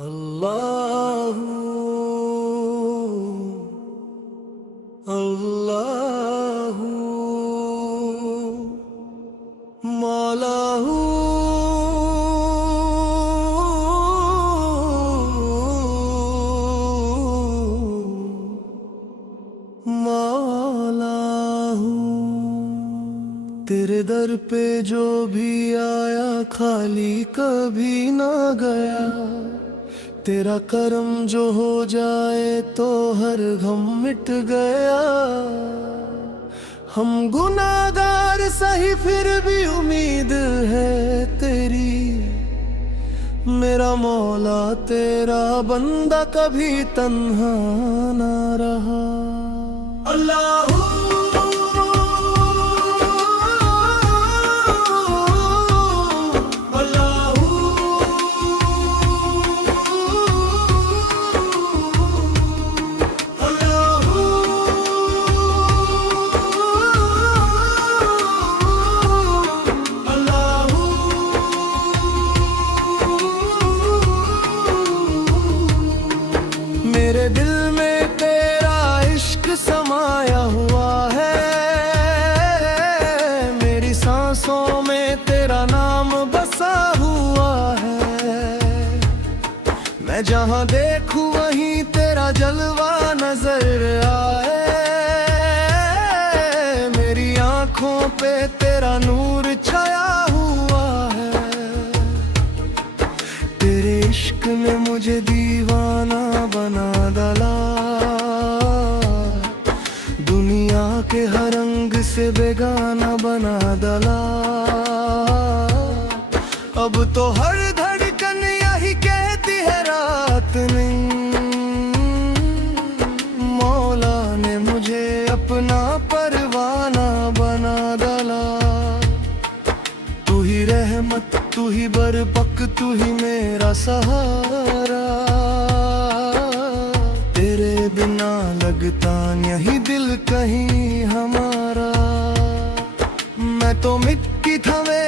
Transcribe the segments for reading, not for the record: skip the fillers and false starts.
अल्लाहू अल्लाहू मौलाहू मौलाहू। तेरे दर पे जो भी आया खाली कभी ना गया। तेरा करम जो हो जाए तो हर गम मिट गया। हम गुनाहगार सही फिर भी उम्मीद है तेरी। मेरा मौला तेरा बंदा कभी तन्हा ना रहा। अल्लाहू मेरे दिल में तेरा इश्क समाया हुआ है। मेरी सांसों में तेरा नाम बसा हुआ है। मैं जहां देखूं वहीं तेरा जलवा नजर आए। मेरी आंखों पे तेरा नूर छाया हुआ है। तेरे इश्क ने मुझे दीवाना बना डाला। दुनिया के हर रंग से बेगाना बना डाला। अब तो हर धड़कन यही कहती है रात नहीं। मौला ने मुझे अपना परवाना बना डाला। तू ही रहमत, तू ही बरपक, तू ही मेरा सहारा। तेरे बिना लगता नहीं दिल कहीं हमारा। मैं तो मिट्टी था वे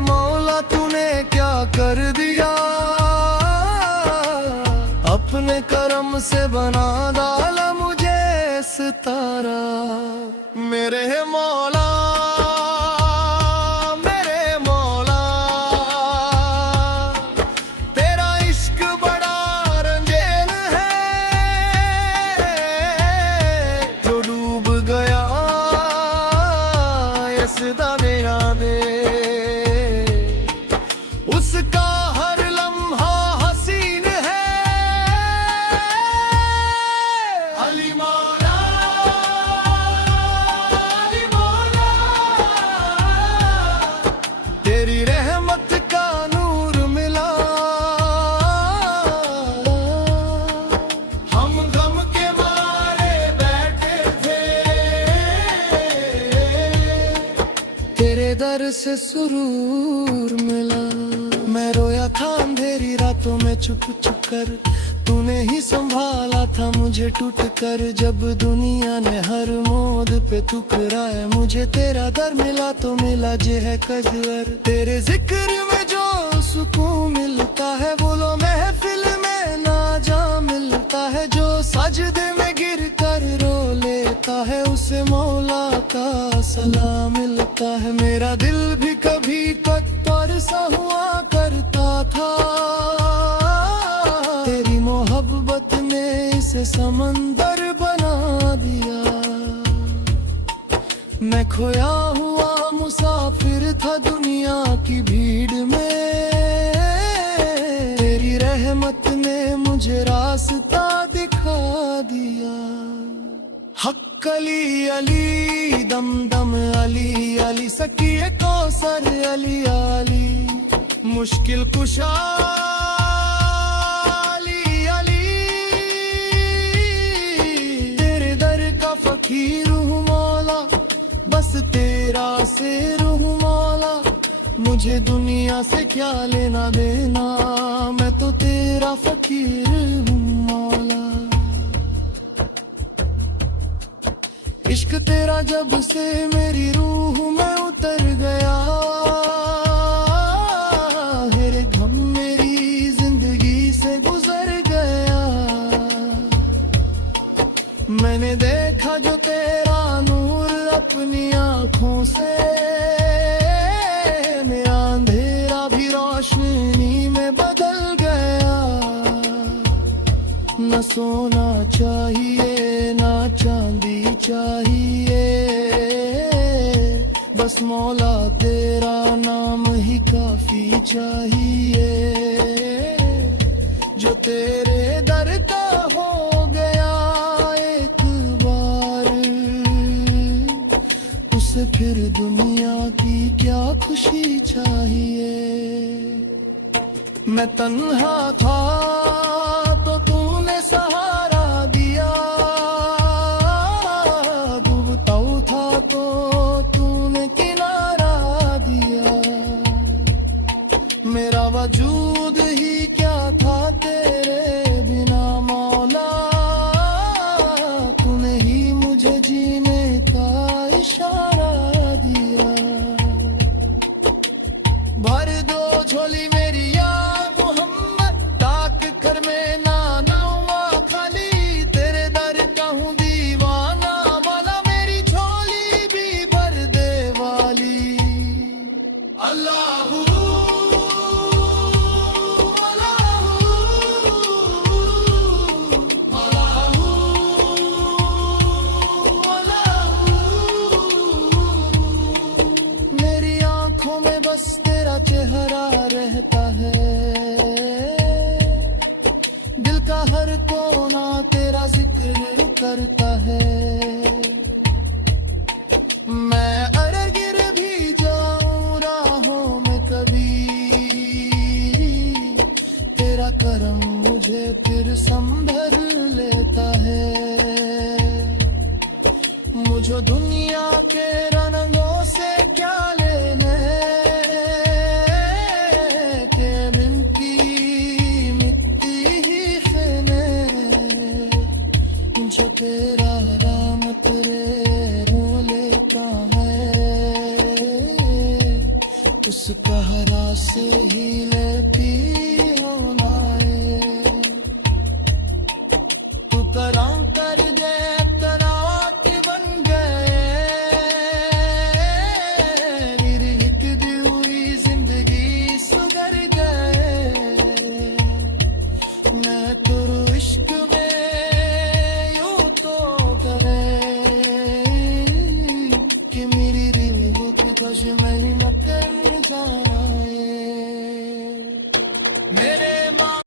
मौला तूने क्या कर दिया। अपने करम से बना डाला मुझे सितारा। मेरे मौला मेरा दे। उसका हर लम्हा हसीन है। अली मौला अली मौला। तेरी रहमत का नूर मिला। हम गम के मारे बैठे थे। तेरे दर से सुरूर मिला। मैं रोया था अंधेरी रातों में छुप छुप कर। तूने ही संभाला था मुझे टूट कर। जब दुनिया ने हर मोड़ पे ठुकराया मुझे तेरा दर मिला तो मिला जे है कदर। तेरे जिक्र में जो सुकून मिलता है वो लो महफिल में ना जा मिलता है। जो सजदे में गिर कर रो लेता है उसे मौला का सलाम मिलता है। मेरा दिल भी कभी कत्तर सा हुआ करता था। तेरी मोहब्बत ने इसे समंदर बना दिया। मैं खोया हुआ मुसाफिर था दुनिया की भीड़ में। तेरी रहमत ने मुझे रास्ता दिखा दिया। हक अली अली दम दम अली अली सकिए कौसर अली अली। मुश्किल कुशा अली अली। तेरे दर का फकीर हूँ मौला। बस तेरा शेर हूँ मौला। मुझे दुनिया से क्या लेना देना। मैं तो तेरा फकीर हूँ मौला। इश्क तेरा जब से मेरी रूह में उतर गया। मेरे गम मेरी जिंदगी से गुजर अपनी आँखों से मेरा अंधेरा भी रोशनी में बदल गया। न सोना चाहिए ना चांदी चाहिए, बस मौला तेरा नाम ही काफी चाहिए। जो तेरे दर का हो गया एक बार, उसे फिर दुनिया की क्या खुशी चाहिए। मैं तन्हा था तो तूने सहारा दिया, डूबता था तो तूने किनारा दिया। मेरा वजूद ही क्या था तेरे बिना मौला, तूने ही मुझे जीने का इशारा दिया। भर दो झोली मेरी या मोहम्मद, ताक कर मैं ना नाऊंगा खाली। तेरे दर का हूँ दीवाना, मौला मेरी झोली भी भर दे वाली। अल्लाहू में बस तेरा चेहरा रहता है, दिल का हर कोना तेरा जिक्र करता है। मैं अगर गिर भी जाऊं राहों में कभी, तेरा करम मुझे फिर संभर लेता है। मुझे दुनिया के रंगों से क्या लेने, जो तेरा रहमत रे रो लेता है, उस कहरा से ही